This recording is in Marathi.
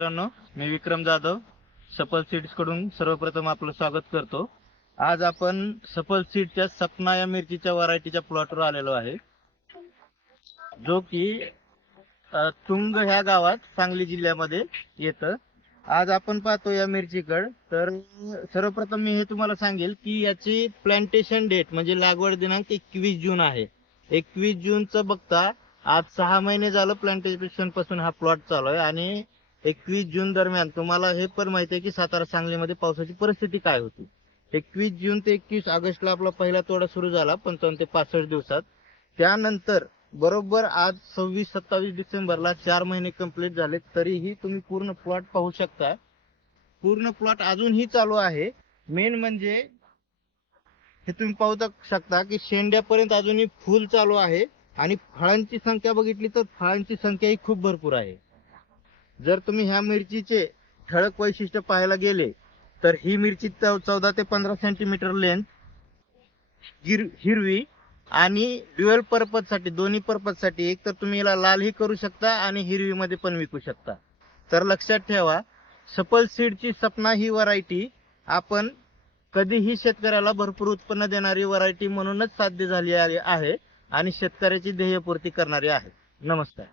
मित्रांनो, मी विक्रम जाधव सफल सीड्स कडून सर्वप्रथम आपलं स्वागत करतो। आज आपण सफल सीडच्या सपना या मिरचीच्या व्हरायटीच्या प्लॉटवर आलेलो आहे, जो की तुंग ह्या गावात सांगली जिल्ह्यामध्ये येतं। आज आपण पाहतो या मिरचीकडे, तर सर्वप्रथम मी हे तुम्हाला सांगेल की याची प्लांटेशन डेट म्हणजे लागवड दिनांक 21 जून आहे। 21 जूनचं बघता आज 6 महिने झालं प्लांटेशन पासून हा प्लॉट चालू आहे आणि 21 जून दरम्यान तुम्हाला हे पण माहिती आहे की सातारा सांगलीमध्ये पावसाची परिस्थिती काय होती। 21 जून ते 21 ऑगस्टला आपला पहिला तोडा सुरू झाला 55 ते 65 दिवसात। त्यानंतर बरोबर आज 26-27 डिसेंबरला 4 महिने कंप्लीट झाले, तरीही तुम्ही पूर्ण प्लॉट पाहू शकता। पूर्ण प्लॉट अजूनही चालू आहे। मेन म्हणजे हे तुम्ही पाहू शकता की शेंड्यापर्यंत अजूनही फुल चालू आहे आणि फळांची संख्या बघितली तर फळांची संख्या ही खूप भरपूर आहे। जर तुम्ही ह्या मिरचीचे ठळक वैशिष्ट्य पाहायला गेले तर ही मिरची 14 ते 15 सेंटीमीटर लेंथ, हिरवी आणि ड्युअल पर्पज साठी, दोन्ही पर्पज साठी, एक तर तुम्ही याला लालही करू शकता आणि हिरवी मध्ये पण विकू शकता। तर लक्षात ठेवा, सफल सीडची सपना ही व्हरायटी आपण कधीही शेतकऱ्याला भरपूर उत्पन्न देणारी व्हरायटी म्हणूनच साध्य झाली आहे आणि शेतकऱ्याची ध्येयपूर्ती करणारी आहे। नमस्कार।